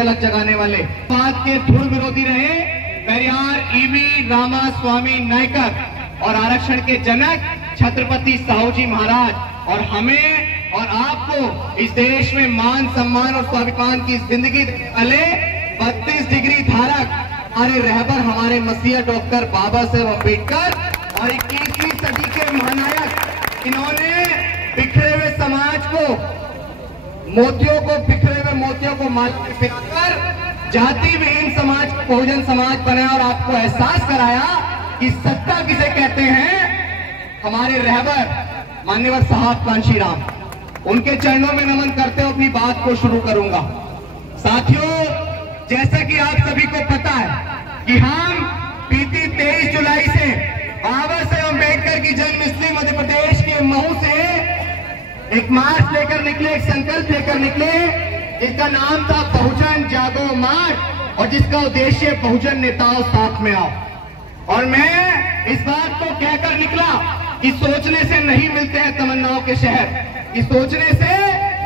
अलग जगाने वाले बात के धुर विरोधी रहे पेरियार ईवी रामास्वामी नायकर और आरक्षण के जनक छत्रपति साहू जी महाराज। और हमें और आपको इस देश में मान सम्मान और स्वाभिमान की जिंदगी वाले 32 डिग्री धारक हमारे रहबर हमारे मसीहा डॉक्टर बाबा साहेब अम्बेडकर और 21वीं सदी के महानायक, इन्होंने बिखरे हुए समाज को बिखरे हुए मोतियों को माला पिराकर जाति विहीन समाज बहुजन समाज बनाया और आपको एहसास कराया कि सत्ता किसे कहते हैं। हमारे रहबर मान्यवर साहब कांशीराम, उनके चरणों में नमन करते हुए अपनी बात को शुरू करूंगा। साथियों, जैसा कि आप सभी को पता है कि हम बीती 23 जुलाई से बाबा साहेब अम्बेडकर की जन्मस्थली मध्य प्रदेश के महू से एक मार्च लेकर निकले, एक संकल्प लेकर निकले जिसका नाम था बहुजन जागो मार्च और जिसका उद्देश्य बहुजन नेताओं साथ में आओ। और मैं इस बात को कहकर निकला कि सोचने से नहीं मिलते हैं तमन्नाओं के शहर, कि सोचने से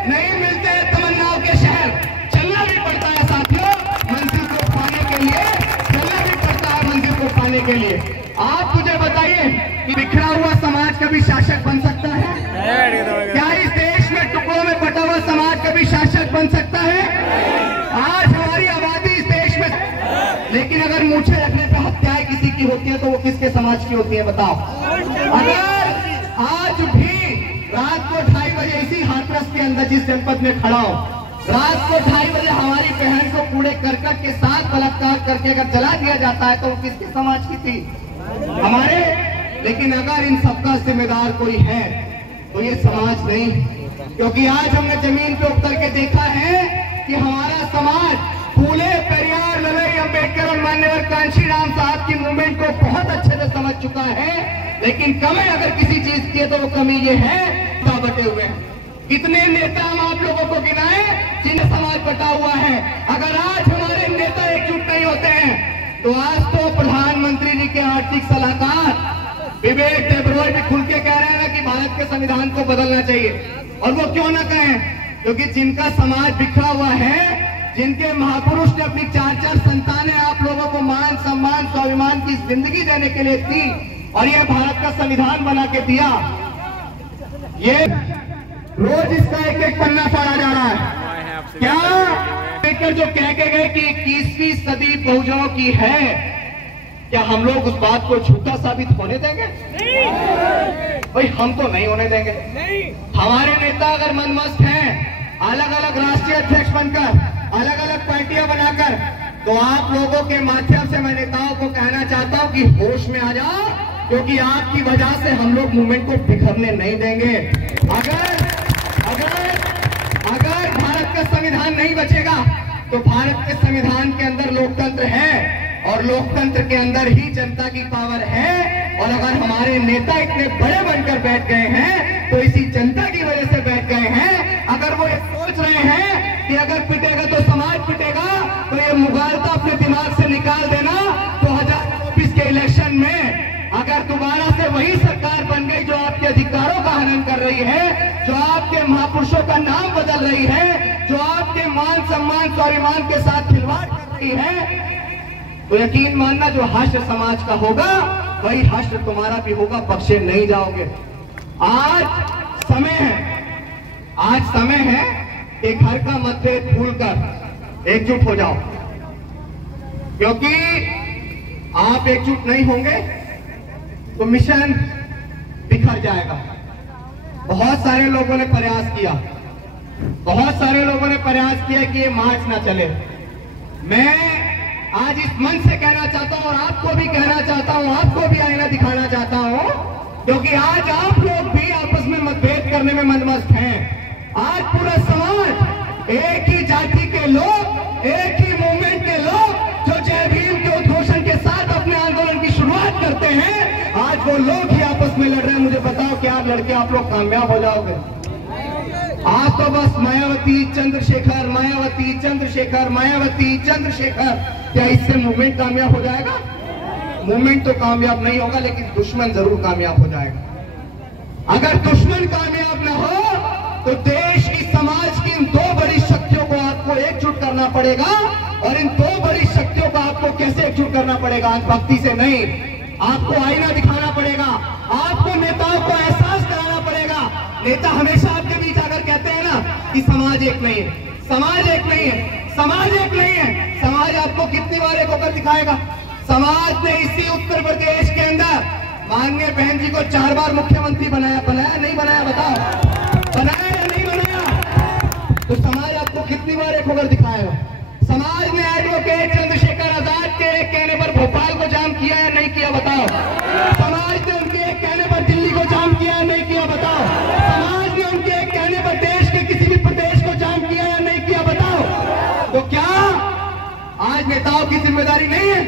नहीं मिलते हैं तमन्नाओं के शहर। चलना भी पड़ता है साथियों मंजिल को पाने के लिए, चलना भी पड़ता है मंजिल को पाने के लिए। आप मुझे बताइए कि बिखरा हुआ समाज कभी शासक बन सकता है? क्या इस देश में टुकड़ों में बटा हुआ समाज कभी शासक बन सकता है? आज हमारी आबादी इस देश में, लेकिन अगर मूछें रखने पर हत्याएं किसी की होती है तो वो किसके समाज की होती है बताओ? अगर आज भी रात को 2:30 बजे इसी हाथरस के अंदर जिस जनपद में खड़ा हो, रात को 2:30 बजे हमारी बहन को कूड़े करकट के साथ बलात्कार करके अगर जला दिया जाता है तो वो किसके समाज की थी? हमारे। लेकिन अगर इन सबका जिम्मेदार कोई है तो ये समाज नहीं, क्योंकि आज हमने जमीन पे उतर के देखा है कि हमारा समाज फूले पेरियार ललई अम्बेडकर और मान्यवर कांशीराम साहब की मूवमेंट को बहुत अच्छे से समझ चुका है। लेकिन कमी अगर किसी चीज की है तो वो कमी ये है बटे हुए हैं। कितने नेता हम आप लोगों को गिनाए जिन्हें समाज बटा हुआ है। अगर आज हमारे नेता एकजुट नहीं होते हैं तो आज तो प्रधानमंत्री जी के आर्थिक सलाहकार विवेक देबरॉय भी खुल के कह रहे हैं कि भारत के संविधान को बदलना चाहिए। और वो क्यों ना कहें, क्योंकि जिनका समाज बिखरा हुआ है, जिनके महापुरुष ने अपनी 4-4 संतानें आप लोगों को मान सम्मान स्वाभिमान की जिंदगी देने के लिए दी और ये भारत का संविधान बना के दिया, ये रोज इसका एक पन्ना फाड़ा जा रहा है। क्या अम्बेडकर जो कह के गए कि 21वीं सदी बहुजनों की है, क्या हम लोग उस बात को झूठा साबित होने देंगे? भाई हम तो नहीं होने देंगे। हमारे नेता अगर मनमस्त हैं, अलग अलग राष्ट्रीय अध्यक्ष बनकर, अलग अलग पार्टियां बनाकर, तो आप लोगों के माध्यम से मैं नेताओं को कहना चाहता हूं कि होश में आ जाओ, क्योंकि आपकी वजह से हम लोग मूवमेंट को बिखरने नहीं देंगे। अगर भारत का संविधान नहीं बचेगा तो भारत के संविधान के अंदर लोकतंत्र है और लोकतंत्र के अंदर ही जनता की पावर है। और अगर हमारे नेता इतने बड़े बनकर बैठ गए हैं तो इसी जनता की वजह से बैठ गए हैं। अगर वो ये सोच रहे हैं कि अगर पिटेगा तो समाज पिटेगा, तो ये मुगालता अपने दिमाग से निकाल देना। 2024 के इलेक्शन में अगर दोबारा से वही सरकार बन गई जो आपके अधिकारों का हनन कर रही है, जो आपके महापुरुषों का नाम बदल रही है, जो आपके मान सम्मान स्वाभिमान के साथ खिलवाड़ कर रही है, तो यकीन मानना जो हश्र समाज का होगा वही हश्र तुम्हारा भी होगा, बख्शे नहीं जाओगे। आज समय है कि घर का मतभेद भूलकर एकजुट हो जाओ, क्योंकि आप एकजुट नहीं होंगे तो मिशन बिखर जाएगा। बहुत सारे लोगों ने प्रयास किया कि ये मार्च ना चले। मैं आज इस मन से कहना चाहता हूं और आपको भी कहना चाहता हूं, आपको भी आईना दिखाना चाहता हूं, क्योंकि आज आप लोग भी आपस में मतभेद करने में मनमस्त हैं। आज पूरा समाज एक ही जाति के लोग, एक ही मूवमेंट के लोग जो जय भीम के उद्घोषण के साथ अपने आंदोलन की शुरुआत करते हैं, आज वो लोग ही आपस में लड़ रहे हैं। मुझे बताओ क्या लड़के आप लोग कामयाब हो जाओगे? आज तो बस मायावती चंद्रशेखर, मायावती चंद्रशेखर, मायावती चंद्रशेखर, क्या इससे मूवमेंट कामयाब हो जाएगा? मूवमेंट तो कामयाब नहीं होगा, लेकिन दुश्मन जरूर कामयाब हो जाएगा। अगर दुश्मन कामयाब ना हो तो देश की समाज की इन 2 बड़ी शक्तियों को आपको एक एकजुट करना पड़ेगा। और इन दो बड़ी शक्तियों को आपको कैसे एकजुट करना पड़ेगा? आज भक्ति से नहीं, आपको आईना दिखाना पड़ेगा, आपको नेताओं को एहसास कराना पड़ेगा। नेता हमेशा आपके बीच आकर कहते हैं ना कि समाज एक नहीं है, समाज एक नहीं है, समाज एक नहीं है। समाज आपको कितनी बार एक होकर दिखाएगा? समाज ने इसी उत्तर प्रदेश के अंदर माननीय बहन जी को 4 बार मुख्यमंत्री बनाया नहीं बनाया? बताओ, बनाया या नहीं बनाया? तो समाज आपको कितनी बार एक होकर दिखाएगा? समाज ने एडवोकेट चंद्रशेखर आजाद के एक कहने पर भोपाल को जाम किया या नहीं किया? बताओ। समाज ने उनके एक कहने पर दिल्ली को जाम किया या नहीं किया? बताओ। समाज ने उनके एक कहने पर देश के किसी भी प्रदेश को जाम किया या नहीं किया? बताओ। तो क्या आज नेताओं की जिम्मेदारी नहीं है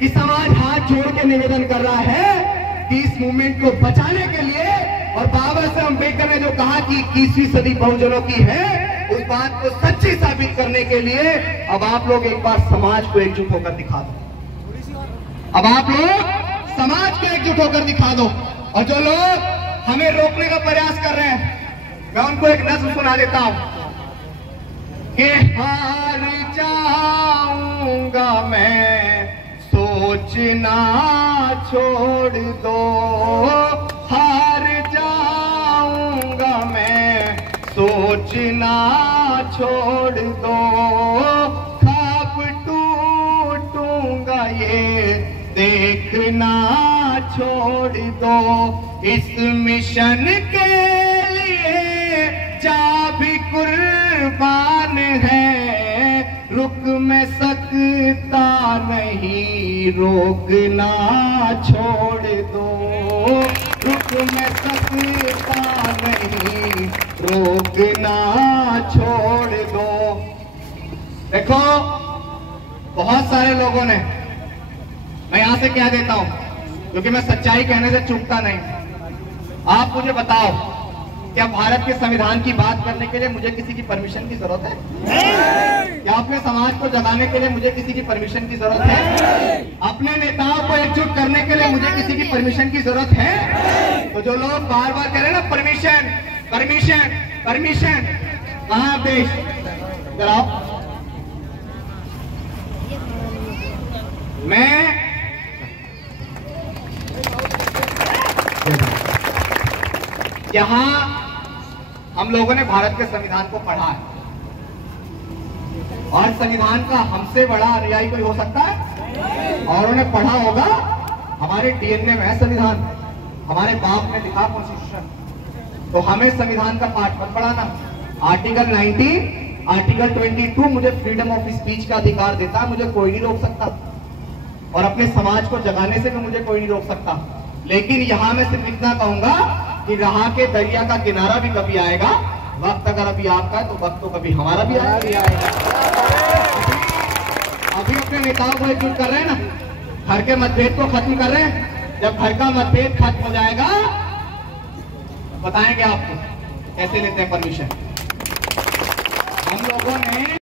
कि समाज हाथ जोड़ के निवेदन कर रहा है कि इस मूवमेंट को बचाने के लिए? और बाबा साहब अम्बेडकर ने जो कहा कि 21वीं सदी बहुजनों की है, उस बात को सच्ची साबित करने के लिए अब आप लोग एक बार समाज को एकजुट होकर दिखा दो। अब आप लोग समाज को एकजुट होकर दिखा दो। और जो लोग हमें रोकने का प्रयास कर रहे हैं, मैं उनको एक नज्म सुना देता हूं कि हार जाऊंगा मैं, सोचना छोड़ दो। हार जाऊंगा मैं, सोचना छोड़ दो। ख्वाब टूटूंगा ये देखना छोड़ दो। इस मिशन के लिए जा भी कुर्बान है, रुक मैं सकता नहीं, रोकना छोड़ दो। रुक मैं सकता नहीं, रोकना छोड़ दो। देखो, बहुत सारे लोगों ने, मैं यहां से क्या देता हूं क्योंकि मैं सच्चाई कहने से चूकता नहीं। आप मुझे बताओ, क्या भारत के संविधान की बात करने के लिए मुझे किसी की परमिशन की जरूरत है? क्या अपने समाज को जगाने के लिए मुझे किसी की परमिशन की जरूरत है? अपने नेताओं को एकजुट करने के लिए मुझे किसी की परमिशन की जरूरत है? तो जो लोग बार बार कह रहे हैं ना परमिशन परमिशन परमिशन, कहां देश? जरा मैं यहां हम लोगों ने भारत के संविधान को पढ़ा है और संविधान का हमसे बड़ा अनुयायी कोई हो सकता है? और उन्हें पढ़ा होगा, हमारे डीएनए में है संविधान, हमारे बाप ने लिखा कॉन्स्टिट्यूशन। तो हमें संविधान का पाठ मत पढ़ाना। आर्टिकल 19, आर्टिकल 22 मुझे फ्रीडम ऑफ स्पीच का अधिकार देता है, मुझे कोई नहीं रोक सकता। और अपने समाज को जगाने से भी मुझे कोई नहीं रोक सकता। लेकिन यहां मैं सिर्फ इतना कहूंगा कि रहा के दरिया का किनारा भी कभी आएगा। वक्त अगर अभी आपका है तो वक्त तो कभी हमारा भी आएगा। अभी अपने नेताओं को एकजुट कर रहे हैं ना, घर के मतभेद को खत्म कर रहे हैं। जब घर का मतभेद खत्म हो जाएगा बताएंगे आपको कैसे लेते हैं परमिशन। हम लोगों ने